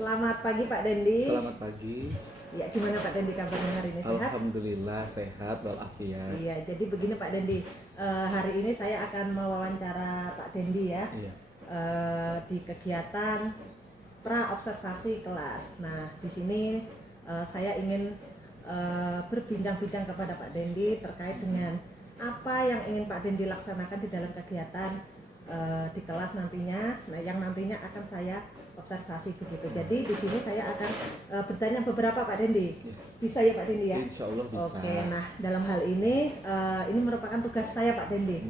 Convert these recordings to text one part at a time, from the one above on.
Selamat pagi Pak Dendi. Selamat pagi. Ya, gimana Pak Dendi kabarnya hari ini, sehat? Alhamdulillah sehat walafiat. Iya, jadi begini Pak Dendi, hari ini saya akan mewawancara Pak Dendi ya. Iya. Di kegiatan pra observasi kelas. Nah, di sini saya ingin berbincang-bincang kepada Pak Dendi terkait dengan apa yang ingin Pak Dendi laksanakan di dalam kegiatan di kelas nantinya. Nah, yang nantinya akan saya observasi begitu. Jadi di sini saya akan bertanya beberapa Pak Dendi. Bisa ya Pak Dendi ya? Insya Allah bisa. Oke, nah dalam hal ini merupakan tugas saya Pak Dendi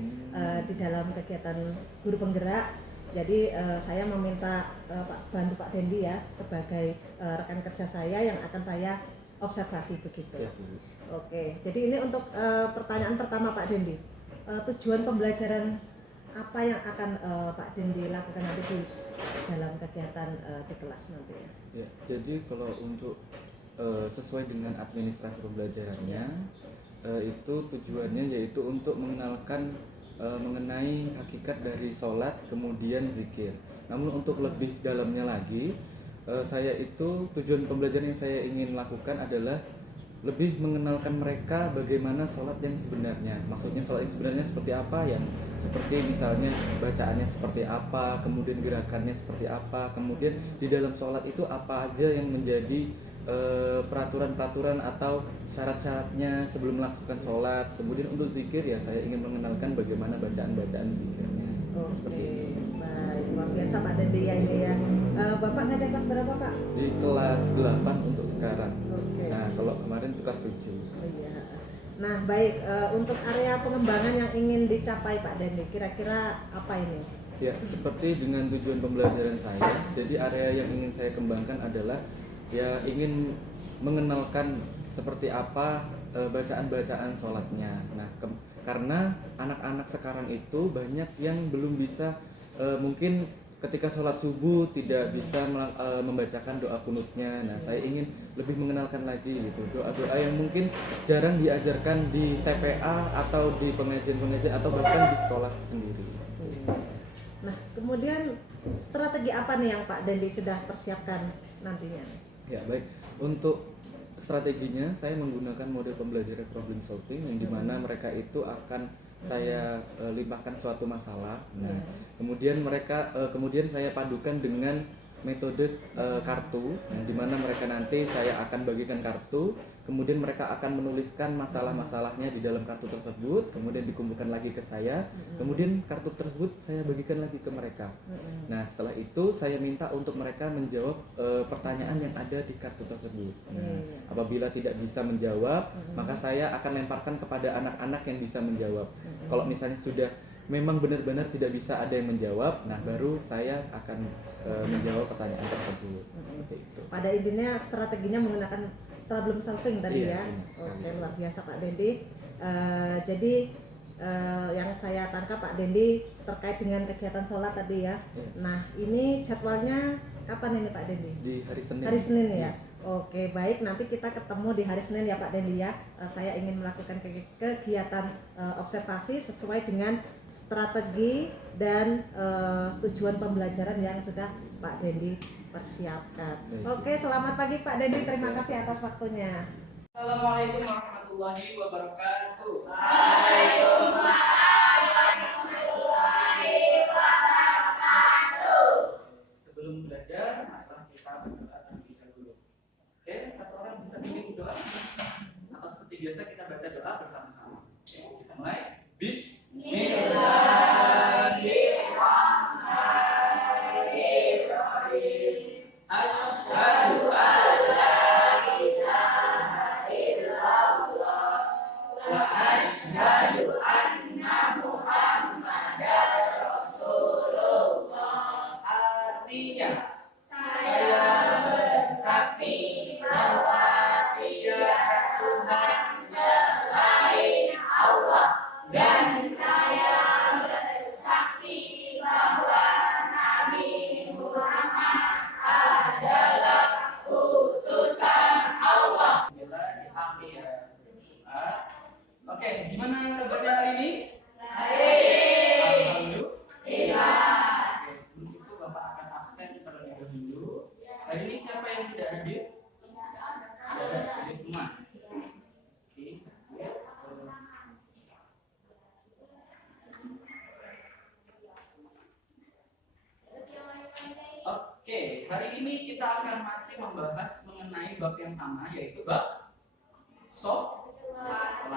di dalam kegiatan guru penggerak. Jadi saya meminta bantu Pak Dendi ya sebagai rekan kerja saya yang akan saya observasi begitu. Siap, Bu. Oke, jadi ini untuk pertanyaan pertama Pak Dendi. Tujuan pembelajaran apa yang akan Pak Dendi lakukan nanti di dalam kegiatan di kelas nanti ya? Ya, jadi kalau untuk sesuai dengan administrasi pembelajarannya, itu tujuannya yaitu untuk mengenalkan mengenai hakikat dari sholat kemudian zikir. Namun untuk lebih dalamnya lagi, saya itu tujuan pembelajaran yang saya ingin lakukan adalah lebih mengenalkan mereka bagaimana sholat yang sebenarnya. Maksudnya sholat yang sebenarnya seperti apa, yang seperti misalnya bacaannya seperti apa, kemudian gerakannya seperti apa, kemudian di dalam sholat itu apa aja yang menjadi peraturan-peraturan atau syarat-syaratnya sebelum melakukan sholat. Kemudian untuk zikir ya saya ingin mengenalkan bagaimana bacaan-bacaan zikirnya. Seperti itu. Baik, luar biasa Pak Dendi ya ini ya. Bapak ngajar kelas berapa Pak? Di kelas 8 untuk sekarang. Oke. Nah kalau kemarin itu kelas 7. Oh, iya. Nah baik, untuk area pengembangan yang ingin dicapai Pak Dendi, kira-kira apa ini? Ya, seperti dengan tujuan pembelajaran saya, jadi area yang ingin saya kembangkan adalah ya ingin mengenalkan seperti apa bacaan-bacaan sholatnya. Nah, karena anak-anak sekarang itu banyak yang belum bisa mungkin ketika sholat subuh tidak bisa membacakan doa kunutnya. Nah, saya ingin lebih mengenalkan lagi gitu doa-doa yang mungkin jarang diajarkan di TPA atau di pengajian-pengajian atau bahkan di sekolah sendiri. Nah, kemudian strategi apa nih yang Pak Dendi sudah persiapkan nantinya? Ya baik, untuk strateginya saya menggunakan model pembelajaran problem solving yang dimana mereka itu akan saya limpahkan suatu masalah. Nah, kemudian saya padukan dengan metode kartu, yang dimana mereka nanti saya akan bagikan kartu, kemudian mereka akan menuliskan masalah-masalahnya di dalam kartu tersebut, kemudian dikumpulkan lagi ke saya, kemudian kartu tersebut saya bagikan lagi ke mereka. Nah, setelah itu saya minta untuk mereka menjawab pertanyaan yang ada di kartu tersebut. Nah, apabila tidak bisa menjawab, maka saya akan lemparkan kepada anak-anak yang bisa menjawab. Kalau misalnya sudah memang benar-benar tidak bisa ada yang menjawab, nah baru saya akan menjawab pertanyaan tersebut. Seperti itu. Pada intinya strateginya menggunakan problem solving tadi Iya, ya. iya. Oke, luar biasa Pak Dendi. Jadi yang saya tangkap Pak Dendi terkait dengan kegiatan sholat tadi ya. Iya. Nah, ini jadwalnya kapan ini Pak Dendi? Di hari Senin. Hari Senin ya. Iya. Oke, baik, nanti kita ketemu di hari Senin ya Pak Dendi ya. Saya ingin melakukan kegiatan observasi sesuai dengan strategi dan tujuan pembelajaran yang sudah Pak Dendi persiapkan. Oke, selamat pagi Pak Dendi, terima kasih atas waktunya. Assalamualaikum warahmatullahi wabarakatuh. Waalaikumsalam warahmatullahi wabarakatuh. Sebelum belajar, mari kita berdoa terlebih dahulu. Oke, satu orang bisa bikin doa atau seperti biasa kita baca doa bersama-sama. Oke, kita mulai. Bismillahirrahmanirrahim. Asyhadu an la ilaha illallah wa asyhadu anna ini kita akan masih membahas mengenai bab yang sama, yaitu bab sholat.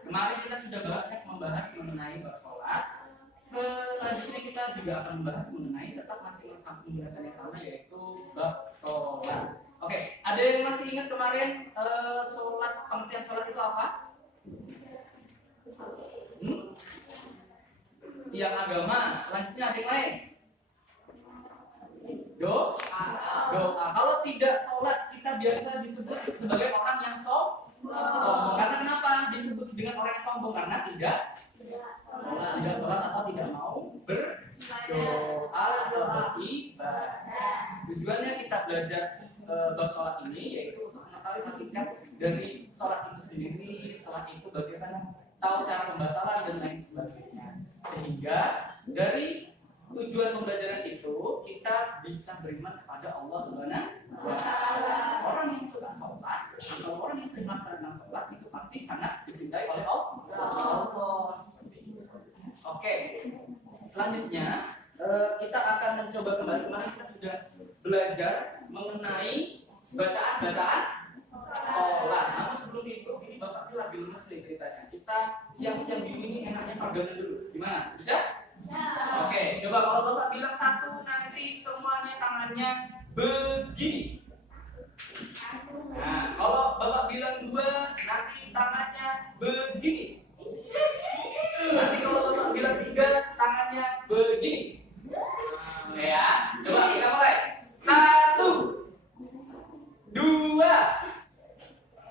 Kemarin kita sudah membahas mengenai bab sholat. Selanjutnya kita juga akan membahas mengenai tetap masih menggunakan yang sama, yaitu bab sholat. Oke, ada yang masih ingat kemarin sholat, pengertian sholat itu apa? Tiang agama. Selanjutnya ada yang lain. Doa. Kalau tidak sholat, kita biasa disebut sebagai orang yang sombong. Karena kenapa disebut dengan orang yang sombong? Karena tidak sholat atau tidak mau berdoa atau beribadah. Tujuannya kita belajar bab sholat ini yaitu untuk mengetahui hakikat dari sholat itu sendiri. Setelah itu bagaimana tahu cara pembatalan dan lain sebagainya. Sehingga dari tujuan pembelajaran itu kita bisa beriman kepada Allah Subhanahu wa Ta'ala. Orang yang suka sholat atau orang yang sering melaksanakan sholat itu pasti sangat dicintai oleh Allah. Seperti itu. Oke, selanjutnya kita akan mencoba kembali. Kemarin kita sudah belajar mengenai bacaan sholat. Namun sebelum itu, ini Bapak ini lagi lemes nih ceritanya. Kita siang-siang ini enaknya pegangan dulu. Gimana? Bisa? Oke, coba kalau Bapak bilang satu, nanti semuanya tangannya begini. Nah, kalau Bapak bilang dua, nanti tangannya begini. Nanti kalau Bapak bilang tiga, tangannya begini. Oke ya, coba kita mulai. 1, 2,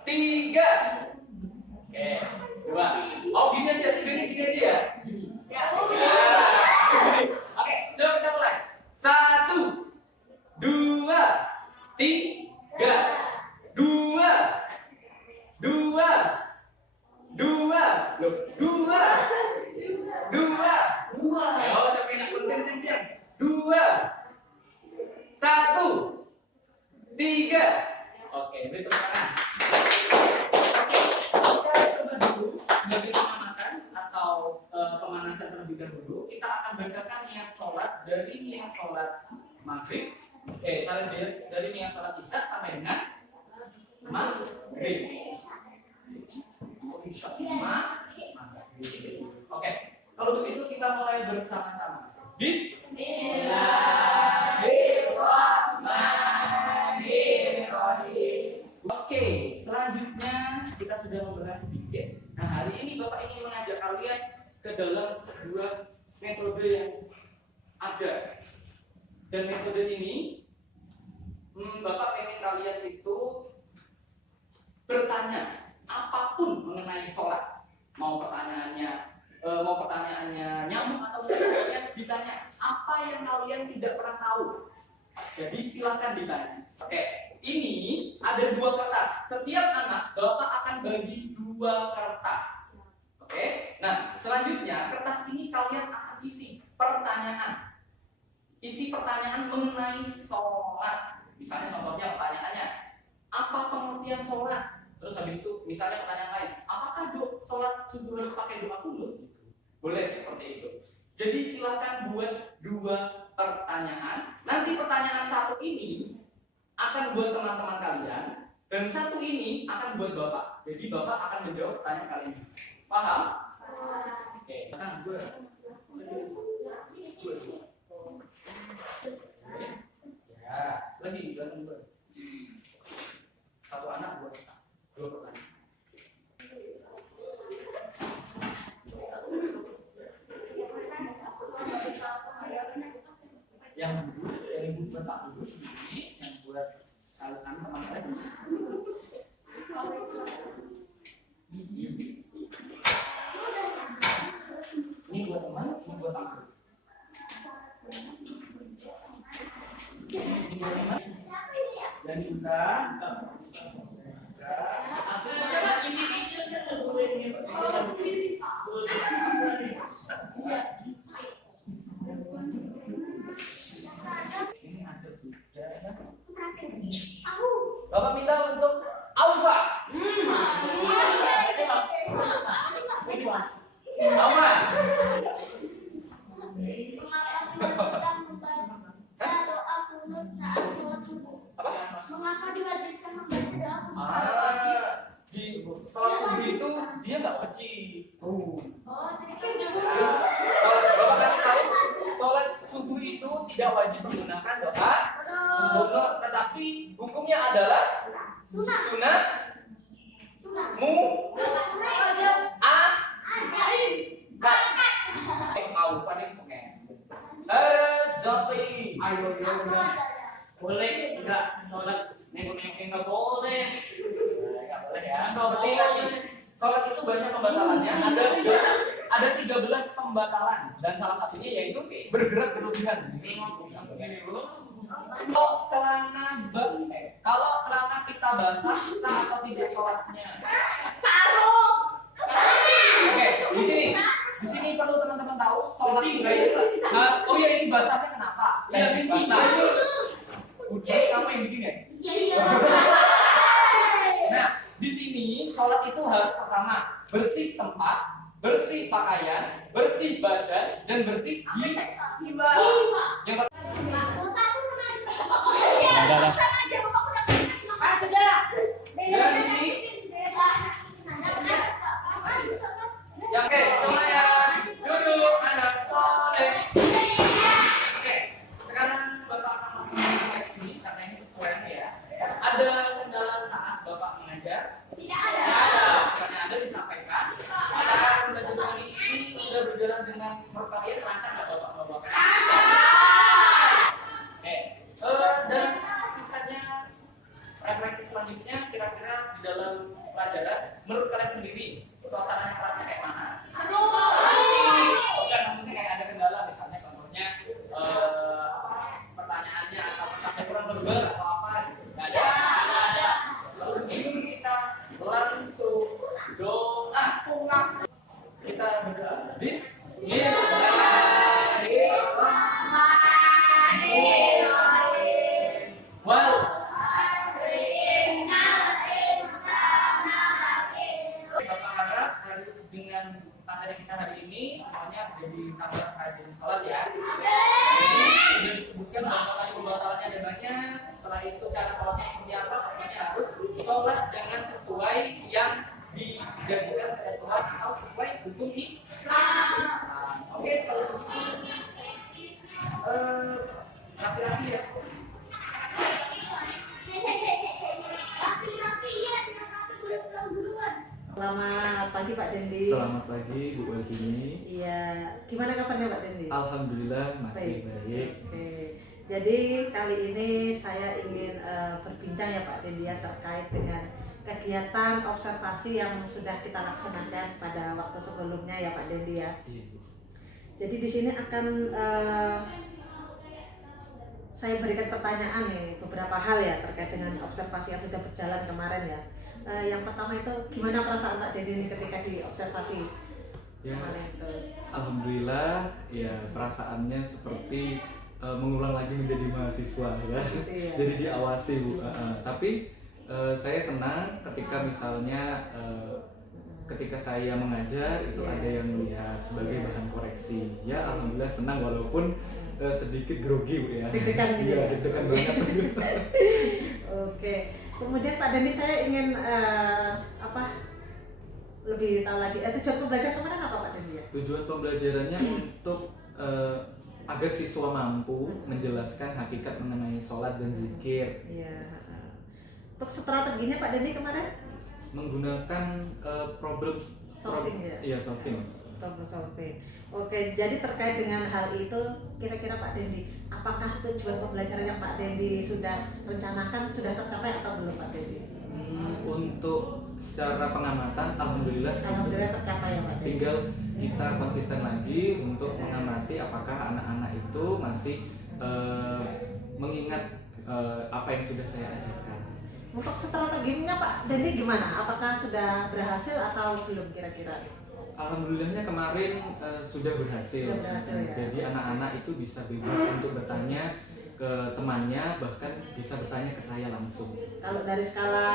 3. Oke, coba. Oh gini aja, gini aja ya. Oke, coba kita mulai. 1, 2, 3. 2. Ayo, siapa yang konsen. 2, 1, 3. Oke, beri tepuk tangan. Oke, kita coba dulu sebagai pengamatan atau pemanasan terlebih dahulu. Kita akan bacakan niat sholat dari niat sholat maghrib. Dari niat sholat isya sampai dengan maghrib. Oke, kalau begitu kita mulai bersama-sama. Bismillahirrahmanirrahim. Oke, selanjutnya kita sudah membahas sedikit. Nah, hari ini Bapak ingin mengajak kalian ke dalam sebuah metode yang ada. Dan metode ini Bapak ingin kalian itu bertanya apapun mengenai sholat. Mau pertanyaannya nyambung atau tidak, ditanya apa yang kalian tidak pernah tahu. Jadi silakan ditanya. Oke, ini ada 2 kertas. Setiap anak Bapak akan bagi 2 kertas. Oke. Nah, selanjutnya kertas ini kalian akan isi pertanyaan. Isi pertanyaan mengenai sholat. Misalnya contohnya pertanyaannya, apa pengertian sholat? Terus habis itu misalnya pertanyaan lain, apakah sholat subuh harus pakai doa kunut? Boleh seperti itu. Jadi silakan buat 2 pertanyaan. Nanti pertanyaan 1 ini akan buat teman-teman kalian dan 1 ini akan buat Bapak. Jadi Bapak akan menjawab pertanyaan kalian. Paham? Oke, sekarang gue. Ya, lagi belakang gue. 1 anak buat 2 pertanyaan. Yang buat Pak dulu di sini, yang buat kalian teman-teman. Ini buat teman, ini buat aku. Ini buat teman. Dan juga ini ada juga. Bapak minta untuk Alfa. Alfa. Bapak kasih tahu, sholat subuh itu tidak wajib menggunakan doa kunut, tetapi hukumnya adalah sunat mu a mau paling Zati, ayo boleh nggak sholat nengok-nengok nggak boleh, nggak boleh ya. Seperti lagi, sholat itu banyak pembatalannya. Ada 13 pembatalan dan salah satunya yaitu bergerak berlebihan. Kalau celana kita basah, sah atau tidak sholatnya? Oke, di sini perlu teman-teman tahu sholat kita itu. Oh iya, ini basahnya kenapa? Iya, benci. Uji kamu yang bikin ya? Nah, di sini sholat itu harus pertama bersih tempat, bersih pakaian, bersih badan, dan bersih jiwa. Yang Oke, semuanya duduk anak soleh. Oke, sekarang Bapak akan refleksi karena ini sesuai ya. Ada kendala saat Bapak mengajar? Tidak ada. Karena Anda disampaikan. Apakah pembelajaran hari ini sudah berjalan dengan menurut kalian lancar nggak Bapak membawakan? Oke, dan sisanya refleksi selanjutnya kira-kira di dalam pelajaran menurut kalian sendiri suasana kelasnya kayak mana? Bukan maksudnya kayak ada kendala misalnya contohnya pertanyaannya atau sampai kurang berber atau apa gitu. Nggak ada. Sebelum kita langsung doa, kita berdoa. Bismillahirrahmanirrahim. Wal Bapak harap dengan materi kita hari ini semuanya jadi tambah rajin sholat ya. Jadi sudah disebutkan beberapa kali pembatalannya ada banyak. Setelah itu cara sholatnya seperti apa? Pokoknya harus sholat dengan sesuai yang dijanjikan oleh Tuhan atau sesuai hukum Islam. Oke, kalau begitu rapi-rapi ya. Selamat pagi Pak Dendi. Selamat pagi Bu Waljini. Iya, gimana kabarnya Pak Dendi? Alhamdulillah masih baik. Oke. Jadi kali ini saya ingin berbincang ya Pak Dendi ya terkait dengan kegiatan observasi yang sudah kita laksanakan pada waktu sebelumnya ya Pak Dendi ya. Iya, Bu. Jadi di sini akan saya berikan pertanyaan nih beberapa hal ya terkait dengan observasi yang sudah berjalan kemarin ya. Yang pertama itu gimana perasaan Pak Dendi ini ketika diobservasi Ya, kemarin itu? alhamdulillah ya perasaannya seperti mengulang lagi menjadi mahasiswa ya. Gitu ya. Jadi diawasi Bu. Tapi saya senang ketika misalnya ketika saya mengajar itu ada yang melihat sebagai bahan koreksi. Ya alhamdulillah senang walaupun sedikit grogi Bu ya. Deg-degan gitu ya? Iya, deg-degan banget. Oke. Kemudian Pak Dendi saya ingin lebih tahu lagi tujuan pembelajaran kemarin apa Pak Dendi ya? Tujuan pembelajarannya untuk agar siswa mampu menjelaskan hakikat mengenai sholat dan zikir. Iya. Untuk strateginya Pak Dendi kemarin Menggunakan problem solving ya? Iya, solving. Problem solving. Oke, jadi terkait dengan hal itu kira-kira Pak Dendi, apakah tujuan pembelajaran yang Pak Dendi sudah rencanakan sudah tercapai atau belum Pak Dendi? Untuk secara pengamatan alhamdulillah Tercapai ya Pak Dendi. tinggal kita konsisten lagi untuk mengamati apakah anak-anak itu masih mengingat apa yang sudah saya ajarkan. Untuk strateginya Pak Dendi gimana? Apakah sudah berhasil atau belum kira-kira? Alhamdulillahnya kemarin sudah berhasil. Sudah berhasil, ya. Jadi anak-anak itu bisa bebas untuk bertanya ke temannya, bahkan bisa bertanya ke saya langsung. Kalau dari skala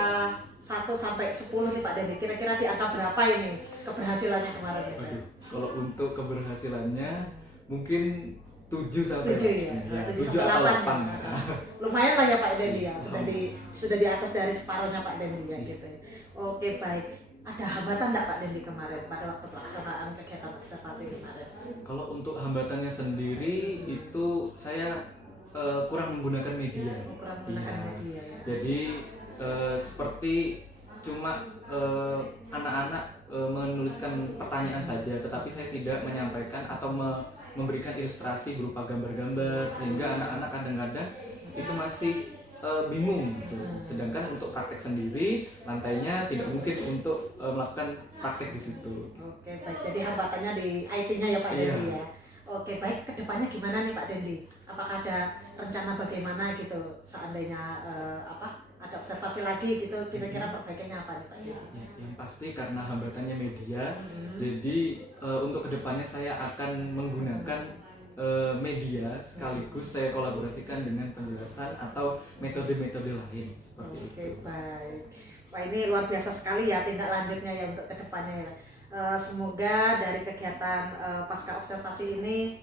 1 sampai 10 nih Pak Dendi, kira-kira di angka berapa ini keberhasilannya kemarin itu? Waduh, kalau untuk keberhasilannya mungkin 7 sampai 7 ya, 7 sampai 8. Lumayan lah ya Pak Dendi ya, sudah di atas dari separuhnya Pak Dendi ya gitu. Oke baik. ada hambatan nggak Pak Dendi kemarin pada waktu pelaksanaan kegiatan observasi kemarin? Kalau untuk hambatannya sendiri itu saya kurang menggunakan media. Kurang menggunakan Iya. media ya. Jadi seperti cuma anak-anak menuliskan pertanyaan saja, tetapi saya tidak menyampaikan atau memberikan ilustrasi berupa gambar-gambar sehingga anak-anak kadang-kadang itu masih bingung gitu. Sedangkan untuk praktek sendiri lantainya tidak mungkin untuk melakukan praktek di situ. Oke, baik. Jadi hambatannya di IT-nya ya Pak Iya. Dendi ya. Oke, baik. Kedepannya gimana nih Pak Dendi? Apakah ada rencana bagaimana gitu seandainya ada observasi lagi gitu, kira-kira perbaikannya apa nih Pak Dendi? Ya, yang pasti karena hambatannya media, jadi untuk kedepannya saya akan menggunakan media sekaligus saya kolaborasikan dengan penjelasan atau metode-metode lain seperti Oke, itu. baik. Wah, ini luar biasa sekali ya tindak lanjutnya ya untuk kedepannya ya. Semoga dari kegiatan pasca observasi ini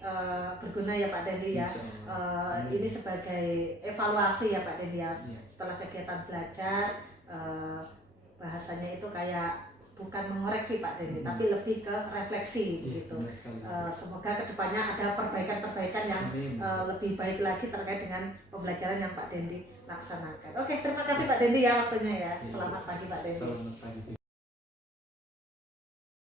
berguna ya Pak Dendi ya. Insya Allah. Amin. Ini sebagai evaluasi ya Pak Dendi ya. Iya. Setelah kegiatan belajar, bahasanya itu kayak bukan mengoreksi Pak Dendi, tapi lebih ke refleksi Iya, gitu. benar sekali. Semoga kedepannya ada perbaikan-perbaikan yang Amin. lebih baik lagi terkait dengan pembelajaran yang Pak Dendi laksanakan. Oke, terima kasih Pak Dendi ya waktunya ya. Iya. Selamat pagi Pak Dendi. Selamat pagi.